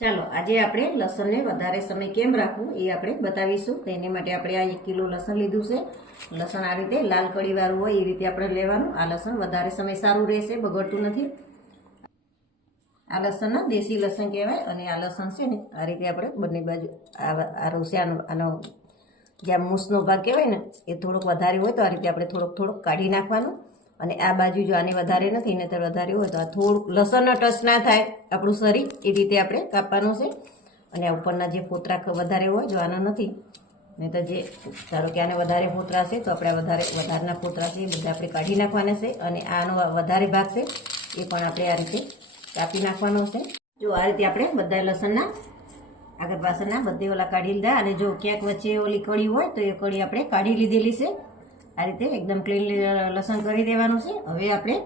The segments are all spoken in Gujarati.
ચાલો આજે આપણે લસણને વધારે સમય કેમ રાખવું એ આપણે બતાવીશું. તો એની માટે આપણે આ 1 કિલો લસણ લીધું છે. લસણ આ રીતે લાલ કળીવાળું હોય એ રીતે આપણે લેવાનું. આ લસણ વધારે સમય સારું રહેશે, બગડતું નથી. આ લસણના દેશી લસણ કહેવાય. અને આ લસણ છે ને આ રીતે આપણે બંને બાજુ આ રોસે આનો જ્યાં મૂસનો ભાગ કહેવાય ને એ થોડોક વધારે હોય તો આ રીતે આપણે થોડોક કાઢી નાખવાનું. અને આ બાજુ જો આને વધારે નથી ને તો વધારે હોય તો આ થોડુંક લસણનો ટચ ના થાય આપણું શરીર એ રીતે આપણે કાપવાનું છે. અને આ ઉપરના જે ફોતરા વધારે હોય જો આના નથી ને તો જે ધારો કે આને વધારે ફોતરા છે તો આપણે વધારના ફોતરા છે એ બધા આપણે કાઢી નાખવાના છે. અને આનો વધારે ભાગ છે એ પણ આપણે આ રીતે કાપી નાખવાનો છે. જો આ રીતે આપણે બધા લસણના આગળ પાછળના બધે ઓલા કાઢી લીધા. અને જો ક્યાંક વચ્ચે ઓલી કળી હોય તો એ કળી આપણે કાઢી લીધેલી છે. આ રીતે એકદમ ક્લીન લસણ કરી દેવાનું છે. હવે આપણે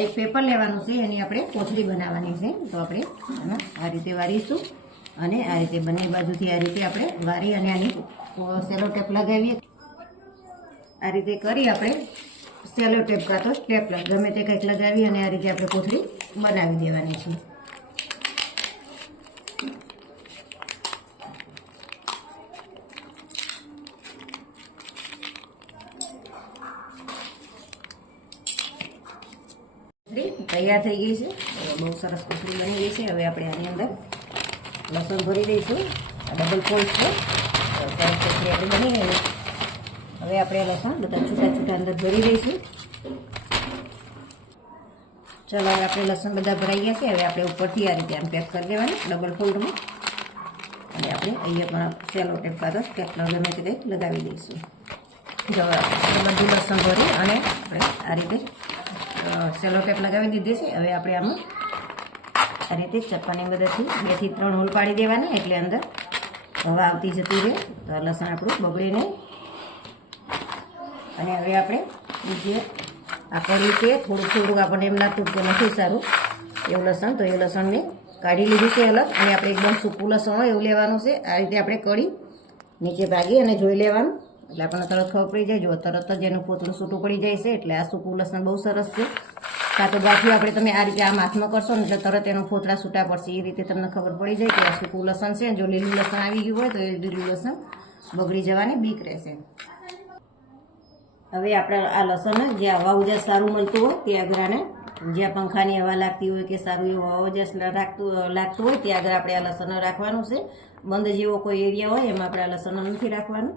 એક પેપર લેવાનું છે, એની આપણે કોથળી બનાવવાની છે. તો આપણે એમાં આ રીતે વારીશું અને આ રીતે બંને બાજુથી આ રીતે આપણે વારી અને આની સેલો ટેપ લગાવીએ. આ રીતે કરી આપણે સેલો ટેપ કાં તો સ્ટેપલર ગમે તે કંઈક લગાવી અને આ રીતે આપણે કોથળી બનાવી દેવાની છે. તૈયાર થઈ ગઈ છે. બહુ સરસ કોથળી બની ગઈ છે. હવે આપણે આની અંદર લસણ ભરી દઈશું. આ ડબલ ફોલ્ડ છે. સરસ કોથળી આપણે બની ગઈ. હવે આપણે લસણ બધા છૂટા અંદર ભરી દઈશું. ચાલો હવે આપણે લસણ બધા ભરાઈ ગયા છે. હવે આપણે ઉપરથી આ રીતે આમ પેક કરી દેવાનું ડબલ ફોલ્ડમાં. અને આપણે અહીંયા પણ સેલો ટેપ કાઢો સ્ટેપલર ગમે તે કંઈક લગાવી દઈશું. જો આપણે બધું લસણ ભરી અને આપણે આ રીતે સેલો ટેપ લગાવી દીધી છે. હવે આપણે આમાં આ રીતે ચપ્પાની મદદથી 2 થી 3 હોલ પાડી દેવાના, એટલે અંદર હવા આવતી જતી રહે તો લસણ આપણું બગડે નહીં. અને હવે આપણે જે આ કળી છે થોડુંક આપણને એમ લાગતું કે નથી સારું એવું લસણ, તો એ લસણને કાઢી લીધું છે અલગ. અને આપણે એકદમ સૂકું લસણ હોય એવું લેવાનું છે. આ રીતે આપણે કળી નીચે ભાગી અને જોઈ લેવાનું, એટલે આપણને તરત ખબર પડી જાય. જો તરત જ એનું પોતળું છૂટું પડી જાય છે, એટલે આ સૂકું લસણ બહુ સરસ છે. કાં તો ગાંઠિયું આપણે તમે આ રીતે આમ હાથમાં કરશો ને એટલે તરત એનું ફોતરા છૂટા પડશે. એ રીતે તમને ખબર પડી જાય કે આ સૂકું લસણ છે. જો લીલું લસણ આવી ગયું હોય તો એ લીલું લસણ બગડી જવાની બીક રહેશે. હવે આપણે આ લસણ જ્યાં હવા ઉજાસ સારું મળતું હોય ત્યાં આગળ આને જ્યાં પંખાની હવા લાગતી હોય કે સારું એવું હવા ઉજાસ લાગતું હોય ત્યાં આગળ આપણે આ લસણ રાખવાનું છે. બંધ જેવો કોઈ એરિયા હોય એમાં આપણે આ લસણ નથી રાખવાનું.